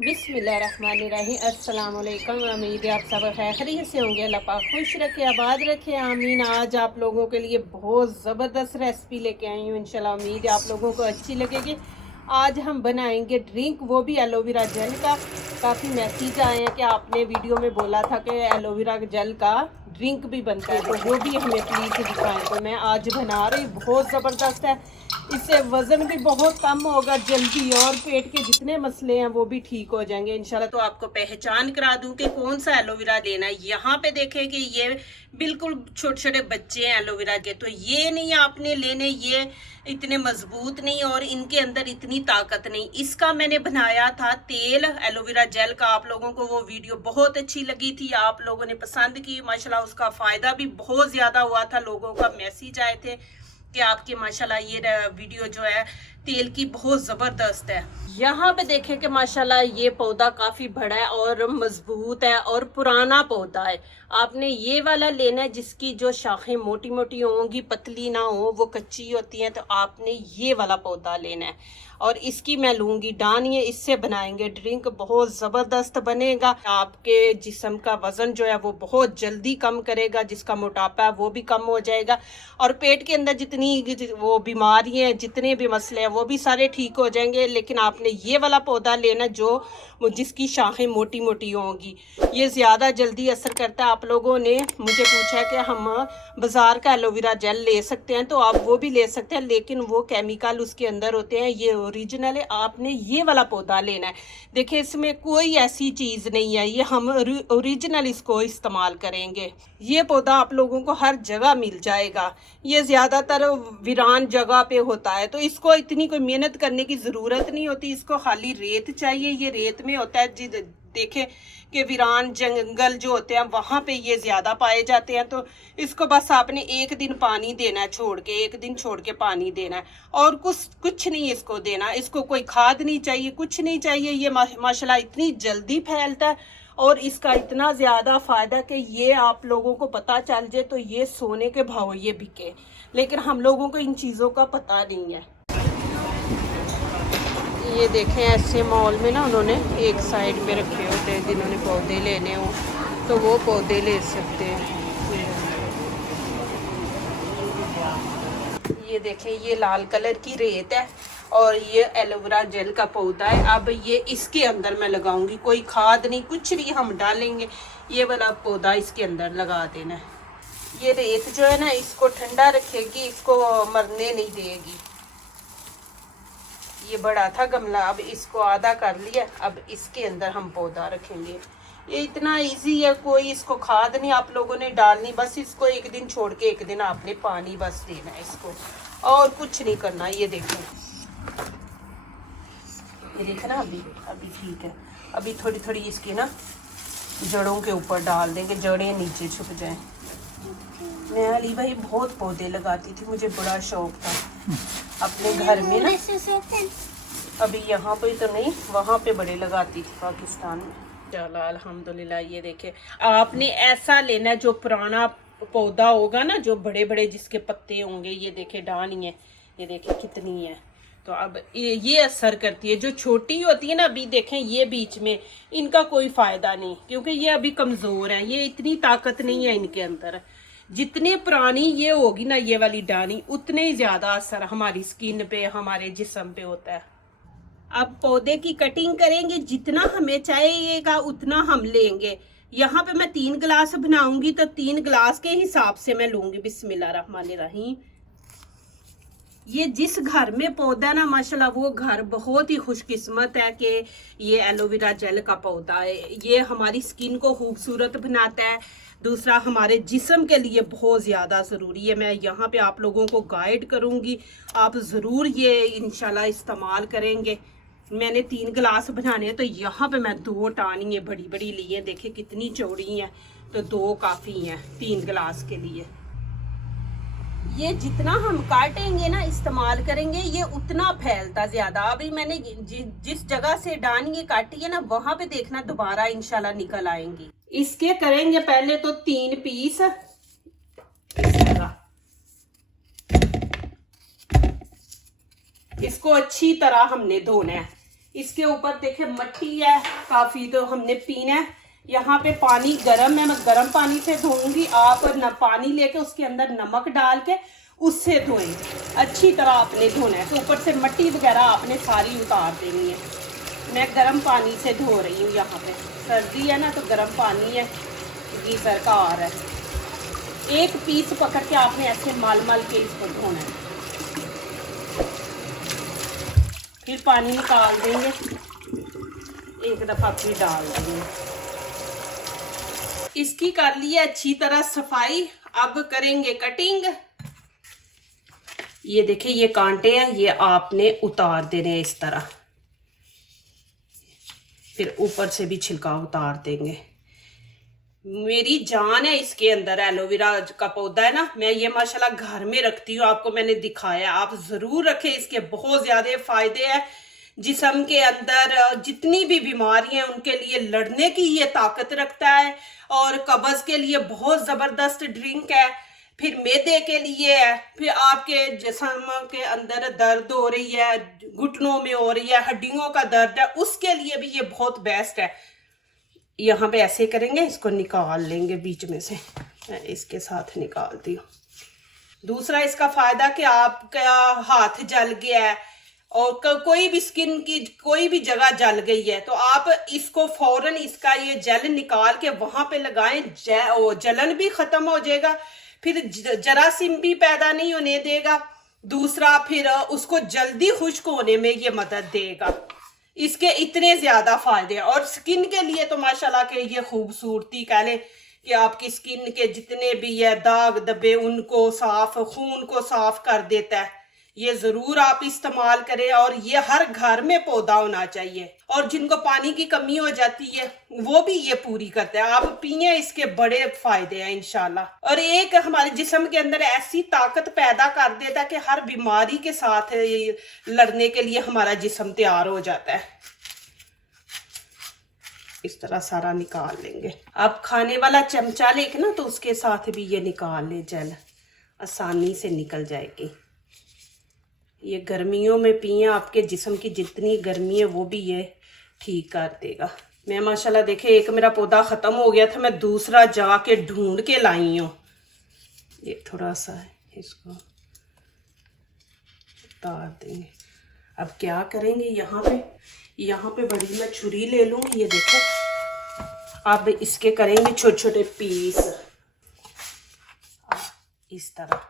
बिस्मिल्लाहिर्रहमानिर्रहीम। अस्सलाम वालेकुम। उम्मीद है आप सब खैरियत से होंगे। अल्लाह पाक खुश रखे, आबाद रखे, आमीन। आज आप लोगों के लिए बहुत ज़बरदस्त रेसिपी लेके आई हूँ। इंशाल्लाह उम्मीद है आप लोगों को अच्छी लगेगी। आज हम बनाएंगे ड्रिंक, वो भी एलोवेरा जेल का। काफ़ी मैसेज आए हैं कि आपने वीडियो में बोला था कि एलोवेरा जेल का ड्रिंक भी बनता है, तो वो भी हमें प्लीज़ दिखाएं। तो मैं आज बना रही, बहुत ज़बरदस्त है। इससे वज़न भी बहुत कम होगा जल्दी, और पेट के जितने मसले हैं वो भी ठीक हो जाएंगे इंशाल्लाह। तो आपको पहचान करा दूं कि कौन सा एलोवेरा लेना है। यहाँ पे देखें कि ये बिल्कुल छोटे छोटे बच्चे हैं एलोवेरा के, तो ये नहीं आपने लेने, ये इतने मजबूत नहीं और इनके अंदर इतनी ताकत नहीं। इसका मैंने बनाया था तेल एलोवेरा जेल का। आप लोगों को वो वीडियो बहुत अच्छी लगी थी, आप लोगों ने पसंद की माशाल्लाह। उसका फायदा भी बहुत ज्यादा हुआ था, लोगों का मैसेज आए थे कि आपकी माशाल्लाह ये वीडियो जो है तेल की बहुत ज़बरदस्त है। यहाँ पे देखें कि माशाल्लाह ये पौधा काफ़ी बड़ा है और मजबूत है और पुराना पौधा है। आपने ये वाला लेना है जिसकी जो शाखें मोटी मोटी होंगी, पतली ना हो, वो कच्ची होती हैं, तो आपने ये वाला पौधा लेना है। और इसकी मैं लूँगी डानिए, इससे बनाएंगे ड्रिंक, बहुत ज़बरदस्त बनेगा। आपके जिस्म का वज़न जो है वो बहुत जल्दी कम करेगा, जिसका मोटापा है वो भी कम हो जाएगा, और पेट के अंदर जितनी वो बीमारियाँ हैं, जितने भी मसले हैं, वो भी सारे ठीक हो जाएंगे। लेकिन आपने ये वाला पौधा लेना जो जिसकी शाखें मोटी मोटी होंगी, ये ज़्यादा जल्दी असर करता है। आप लोगों ने मुझे पूछा है कि हम बाज़ार का एलोवेरा जेल ले सकते हैं, तो आप वो भी ले सकते हैं, लेकिन वो केमिकल उसके अंदर होते हैं। ये ओरिजिनल है, आपने ये वाला पौधा लेना है। देखिए इसमें कोई ऐसी चीज़ नहीं है, ये हम ओरिजिनल इसको इस्तेमाल करेंगे। ये पौधा आप लोगों को हर जगह मिल जाएगा, ये ज़्यादातर वीरान जगह पे होता है, तो इसको इतनी कोई मेहनत करने की ज़रूरत नहीं होती। इसको खाली रेत चाहिए, ये रेत में होता है। देखें कि वीरान जंगल जो होते हैं वहाँ पे ये ज़्यादा पाए जाते हैं। तो इसको बस आपने एक दिन पानी देना है, छोड़ के एक दिन छोड़ के पानी देना है, और कुछ नहीं इसको देना। इसको कोई खाद नहीं चाहिए, कुछ नहीं चाहिए। ये माशाल्लाह इतनी जल्दी फैलता है और इसका इतना ज़्यादा फ़ायदा कि ये आप लोगों को पता चल जाए तो ये सोने के भाव ये बिके, लेकिन हम लोगों को इन चीज़ों का पता नहीं है। ये देखें ऐसे मॉल में ना उन्होंने एक साइड पे रखे होते हैं, जिन्होंने पौधे लेने हो तो वो पौधे ले सकते हैं। ये देखें ये लाल कलर की रेत है और ये एलोवेरा जेल का पौधा है। अब ये इसके अंदर मैं लगाऊंगी, कोई खाद नहीं, कुछ नहीं हम डालेंगे। ये वाला पौधा इसके अंदर लगा देना है। ये रेत जो है ना इसको ठंडा रखेगी, इसको मरने नहीं देगी। ये बड़ा था गमला, अब इसको आधा कर लिया, अब इसके अंदर हम पौधा रखेंगे। ये इतना इजी है, कोई इसको खाद नहीं आप लोगों ने डालनी, बस इसको एक दिन छोड़ के एक दिन आपने पानी बस देना है इसको, और कुछ नहीं करना। ये देखो, ये देखना अभी अभी ठीक है। अभी थोड़ी थोड़ी इसकी ना जड़ों के ऊपर डाल देंगे, जड़ें नीचे छुप जाएं। मैं अली भाई बहुत पौधे लगाती थी, मुझे बड़ा शौक था अपने घर में ना। अभी यहाँ पे तो नहीं, वहाँ पे बड़े लगाती थी पाकिस्तान में। चलो अल्हम्दुलिल्लाह। ये देखे आपने ऐसा लेना जो पुराना पौधा होगा ना, जो बड़े बड़े जिसके पत्ते होंगे। ये देखे डानी है, ये देखे कितनी है। तो अब ये असर करती है। जो छोटी होती है ना, अभी देखें ये बीच में, इनका कोई फायदा नहीं, क्योंकि ये अभी कमजोर है, ये इतनी ताकत नहीं है इनके अंदर। जितने पुरानी ये होगी ना ये वाली डानी, उतने ही ज्यादा असर हमारी स्किन पे, हमारे जिस्म पे होता है। अब पौधे की कटिंग करेंगे, जितना हमें चाहिएगा उतना हम लेंगे। यहाँ पे मैं 3 गिलास बनाऊंगी तो 3 गिलास के हिसाब से मैं लूंगी। बिस्मिल्लाहिर्रहमानिर्रहीम। ये जिस घर में पौधा ना माशाल्लाह, वो घर बहुत ही खुशकिस्मत है कि ये एलोवेरा जेल का पौधा है। ये हमारी स्किन को खूबसूरत बनाता है, दूसरा हमारे जिस्म के लिए बहुत ज़्यादा ज़रूरी है। मैं यहाँ पे आप लोगों को गाइड करूँगी, आप ज़रूर ये इंशाल्लाह इस्तेमाल करेंगे। मैंने 3 गिलास बनाने हैं, तो यहाँ पे मैं 2 टानियाँ बड़ी बड़ी ली हैं। देखिए कितनी चौड़ी हैं, तो 2 काफ़ी हैं 3 गिलास के लिए। ये जितना हम काटेंगे ना, इस्तेमाल करेंगे, ये उतना फैलता ज्यादा। अभी मैंने जिस जगह से डानियाँ काटी है ना, वहां पे देखना दोबारा इंशाल्लाह निकल आएंगी। इसके करेंगे पहले तो 3 पीस। इसको अच्छी तरह हमने धोना है। इसके ऊपर देखे मट्टी है काफ़ी, तो हमने पीना है। यहाँ पे पानी गर्म है, मैं गर्म पानी से धोऊंगी। आप न पानी लेके उसके अंदर नमक डाल के उससे धोएं, अच्छी तरह आपने धोना है। तो ऊपर से मट्टी वगैरह आपने सारी उतार देनी है। मैं गर्म पानी से धो रही हूँ। यहाँ पे सर्दी है ना, तो गर्म पानी है, गीज़र का आ रहा है। एक पीस पकड़ के आपने ऐसे मल मल के इसको धोना है। फिर पानी निकाल देंगे, एक दफ़ा फिर डाल देंगे। इसकी कर ली है अच्छी तरह सफाई। अब करेंगे कटिंग। ये देखिए, ये कांटे हैं, ये आपने उतार देने हैं इस तरह। फिर ऊपर से भी छिलका उतार देंगे। मेरी जान है इसके अंदर। एलोवेरा का पौधा है ना, मैं ये माशाल्लाह घर में रखती हूँ, आपको मैंने दिखाया। आप ज़रूर रखें, इसके बहुत ज़्यादा फ़ायदे हैं। जिस्म के अंदर जितनी भी बीमारी हैं उनके लिए लड़ने की ये ताकत रखता है। और कब्ज़ के लिए बहुत ज़बरदस्त ड्रिंक है। फिर मैदे के लिए है। फिर आपके जिस्म के अंदर दर्द हो रही है, घुटनों में हो रही है, हड्डियों का दर्द है, उसके लिए भी ये बहुत बेस्ट है। यहाँ पे ऐसे करेंगे, इसको निकाल लेंगे बीच में से। मैं इसके साथ निकालती हूँ। दूसरा इसका फ़ायदा कि आपका हाथ जल गया है और कोई भी स्किन की कोई भी जगह जल गई है, तो आप इसको फौरन इसका ये जेल निकाल के वहाँ पे लगाएं। जलन भी ख़त्म हो जाएगा, फिर जरासीम भी पैदा नहीं होने देगा। दूसरा, फिर उसको जल्दी खुश्क होने में ये मदद देगा। इसके इतने ज़्यादा फ़ायदे हैं। और स्किन के लिए तो माशाल्लाह के ये खूबसूरती कह लें कि आपकी स्किन के जितने भी है दाग धब्बे, उनको साफ, खून को साफ कर देता है। ये ज़रूर आप इस्तेमाल करें। और ये हर घर में पौधा होना चाहिए। और जिनको पानी की कमी हो जाती है वो भी ये पूरी करता है। आप पिए, इसके बड़े फ़ायदे हैं इंशाल्लाह। और एक हमारे जिस्म के अंदर ऐसी ताकत पैदा कर देता है कि हर बीमारी के साथ लड़ने के लिए हमारा जिस्म तैयार हो जाता है। इस तरह सारा निकाल लेंगे। आप खाने वाला चमचा लेके ना, तो उसके साथ भी ये निकाल ले, जेल आसानी से निकल जाएगी। ये गर्मियों में पिए, आपके जिस्म की जितनी गर्मी है वो भी ये ठीक कर देगा। मैं माशाल्लाह देखे, एक मेरा पौधा ख़त्म हो गया था, मैं दूसरा जाके ढूंढ के लाई हूँ। ये थोड़ा सा है, इसको उतार देंगे। अब क्या करेंगे, यहाँ पे बड़ी मैं छुरी ले लूँगी। ये देखो, अब इसके करेंगे छोटे छोटे पीस इस तरह।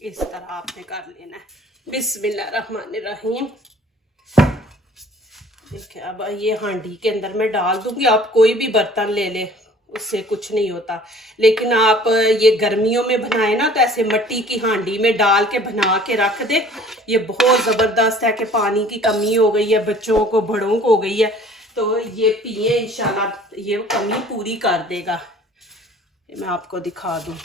इस तरह आपने कर लेना है। बिस्मिल्लाहिर्रहमानिर्रहीम। देखिए, अब ये हांडी के अंदर मैं डाल दूंगी। आप कोई भी बर्तन ले ले, उससे कुछ नहीं होता। लेकिन आप ये गर्मियों में बनाए ना, तो ऐसे मिट्टी की हांडी में डाल के बना के रख दे। ये बहुत ज़बरदस्त है कि पानी की कमी हो गई है, बच्चों को, बड़ों को हो गई है, तो ये पिए, इंशाल्लाह ये कमी पूरी कर देगा। मैं आपको दिखा दूँ।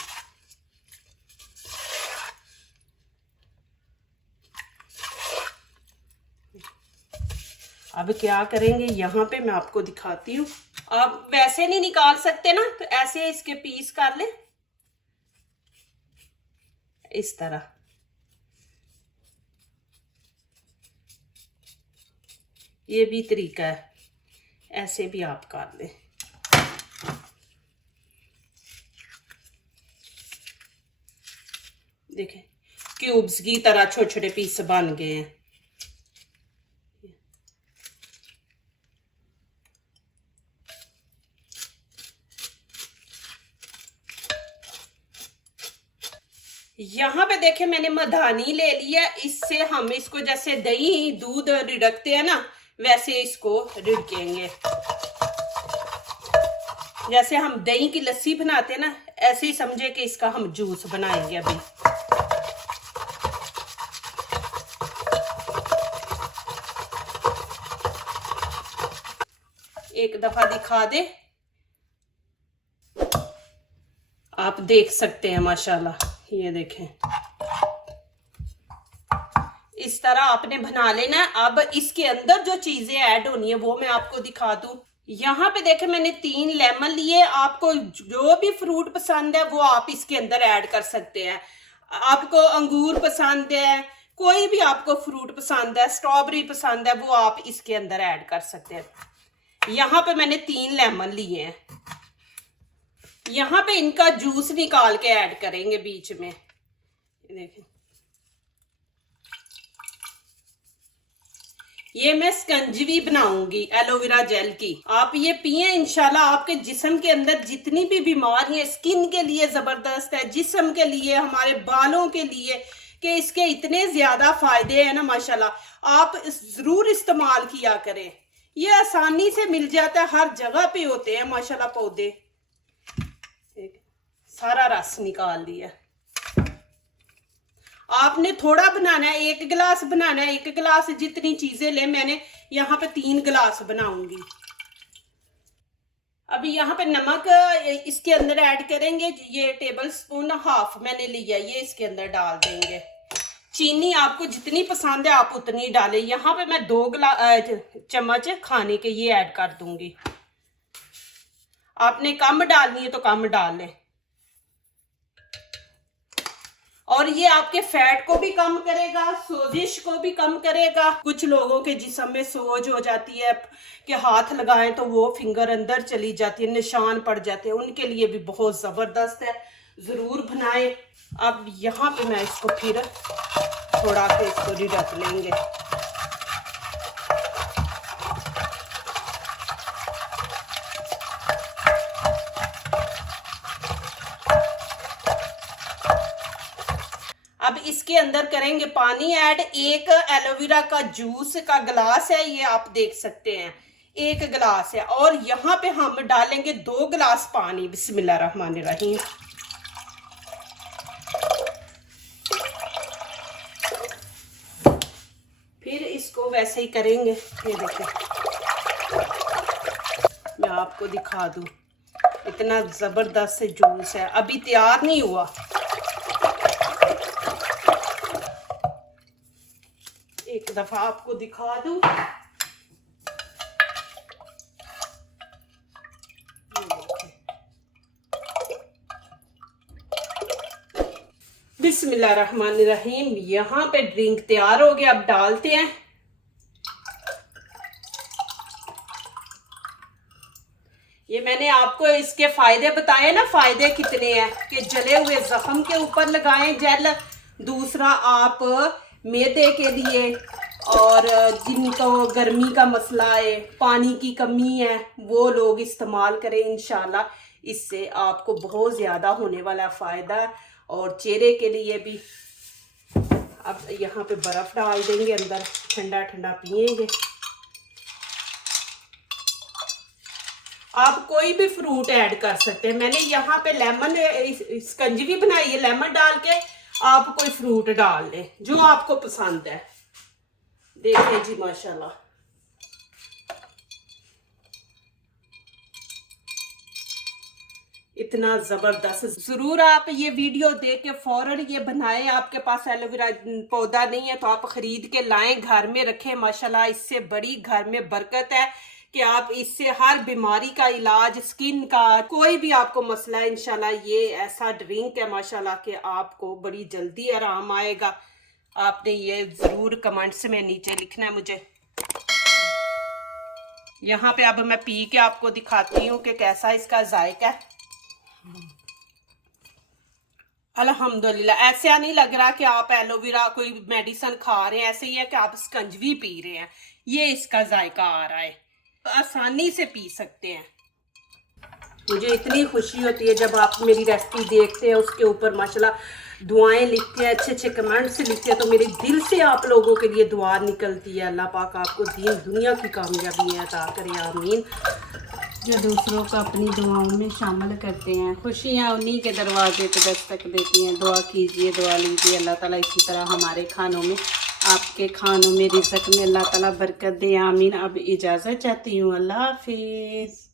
अब क्या करेंगे, यहाँ पे मैं आपको दिखाती हूँ। आप वैसे नहीं निकाल सकते ना, तो ऐसे इसके पीस कर ले इस तरह। ये भी तरीका है, ऐसे भी आप कर लें। देखें, क्यूब्स की तरह छोटे छोटे पीस बन गए हैं। यहाँ पे देखे, मैंने मधानी ले लिया। इससे हम इसको जैसे दही दूध रिड़कते हैं ना, वैसे इसको रिड़केंगे। जैसे हम दही की लस्सी बनाते हैं ना, ऐसे ही समझे कि इसका हम जूस बनाएंगे। अभी एक दफा दिखा दे, आप देख सकते हैं माशाल्लाह। ये देखें, इस तरह आपने बना लेना है। अब इसके अंदर जो चीजें ऐड होनी है वो मैं आपको दिखा दूं। यहाँ पे देखे मैंने 3 लेमन लिए। आपको जो भी फ्रूट पसंद है वो आप इसके अंदर ऐड कर सकते हैं। आपको अंगूर पसंद है, कोई भी आपको फ्रूट पसंद है, स्ट्रॉबेरी पसंद है, वो आप इसके अंदर ऐड कर सकते हैं। यहाँ पे मैंने 3 लेमन लिए हैं। यहाँ पे इनका जूस निकाल के ऐड करेंगे बीच में। देखें, ये मैं स्कंजवी बनाऊंगी एलोवेरा जेल की। आप ये पिए, इंशाल्लाह आपके जिस्म के अंदर जितनी भी बीमारियां, स्किन के लिए जबरदस्त है, जिस्म के लिए, हमारे बालों के लिए, कि इसके इतने ज्यादा फायदे हैं ना माशाल्लाह। आप जरूर इस्तेमाल किया करें। ये आसानी से मिल जाता है, हर जगह पे होते हैं माशाल्लाह पौधे। सारा रस निकाल दिया। आपने थोड़ा बनाना है, 1 गिलास बनाना है। 1 गिलास जितनी चीजें ले, मैंने यहाँ पे 3 गिलास बनाऊंगी। अभी यहाँ पे नमक इसके अंदर ऐड करेंगे। ये टेबल स्पून हाफ मैंने लिया, ये इसके अंदर डाल देंगे। चीनी आपको जितनी पसंद है आप उतनी डालें। यहाँ पे मैं 2 चम्मच खाने के ये ऐड कर दूंगी। आपने कम डालनी है तो कम डाल लें। और ये आपके फैट को भी कम करेगा, सोजिश को भी कम करेगा। कुछ लोगों के जिस्म में सोज हो जाती है कि हाथ लगाएं तो वो फिंगर अंदर चली जाती है, निशान पड़ जाते हैं, उनके लिए भी बहुत जबरदस्त है। जरूर बनाएं। अब यहाँ पे मैं इसको फिर थोड़ा के इसको रख लेंगे। अब इसके अंदर करेंगे पानी ऐड। 1 एलोवेरा का जूस का गिलास है, ये आप देख सकते हैं 1 गिलास है। और यहाँ पे हम डालेंगे 2 गिलास पानी। बिस्मिल्लाहिर्रहमानिर्रहीम। फिर इसको वैसे ही करेंगे। ये देखिए, मैं आपको दिखा दूं, इतना जबरदस्त से जूस है, अभी तैयार नहीं हुआ। एक दफा आपको दिखा दूं। बिस्मिल्लाहिर्रहमानिर्रहीम। यहाँ पे ड्रिंक तैयार हो गया। अब डालते हैं। ये मैंने आपको इसके फायदे बताए ना, फायदे कितने हैं कि जले हुए जख्म के ऊपर लगाएं जेल। दूसरा, आप मैदे के लिए और जिनको गर्मी का मसला है, पानी की कमी है, वो लोग इस्तेमाल करें। इंशाल्लाह इससे आपको बहुत ज़्यादा होने वाला फ़ायदा। और चेहरे के लिए भी। अब यहाँ पे बर्फ़ डाल देंगे अंदर, ठंडा ठंडा पिएंगे। आप कोई भी फ्रूट ऐड कर सकते हैं। मैंने यहाँ पे लेमन स्कंजवी बनाई है, लेमन डाल के। आप कोई फ्रूट डाल लें जो आपको पसंद है। देखिए जी माशाल्लाह, इतना जबरदस्त। जरूर आप ये वीडियो देख के फौरन ये बनाएं। आपके पास एलोवेरा पौधा नहीं है तो आप खरीद के लाएं, घर में रखें। माशाल्लाह इससे बड़ी घर में बरकत है कि आप इससे हर बीमारी का इलाज, स्किन का कोई भी आपको मसला है, इंशाल्लाह ये ऐसा ड्रिंक है माशाल्लाह कि आपको बड़ी जल्दी आराम आएगा। आपने ये जरूर कमेंट्स में नीचे लिखना है मुझे। यहाँ पे अब मैं पी के आपको दिखाती हूँ कि कैसा इसका जायका है। अल्हम्दुलिल्लाह, ऐसा नहीं लग रहा कि आप एलोवेरा कोई मेडिसिन खा रहे हैं, ऐसे ही है कि आप स्कंजवी पी रहे हैं। ये इसका जायका आ रहा है, आसानी से पी सकते हैं। मुझे इतनी खुशी होती है जब आप मेरी रेसिपी देखते हैं, उसके ऊपर माशाल्लाह दुआएं लिखते हैं, अच्छे अच्छे कमेंट्स लिखते हैं, तो मेरे दिल से आप लोगों के लिए दुआ निकलती है। अल्लाह पाक आपको दीन दुनिया की कामयाबी अता करे, आमीन। जो दूसरों को अपनी दुआओं में शामिल करते हैं, खुशियाँ उन्हीं के दरवाजे पे दस्तक देती हैं। दुआ कीजिए, दुआ लीजिए। अल्लाह ताला इसी तरह हमारे खानों में, आपके खानों में, रिज़्क़ में अल्लाह ताला बरकत दे, आमीन। अब इजाज़त चाहती हूँ। अल्लाह हाफिज़।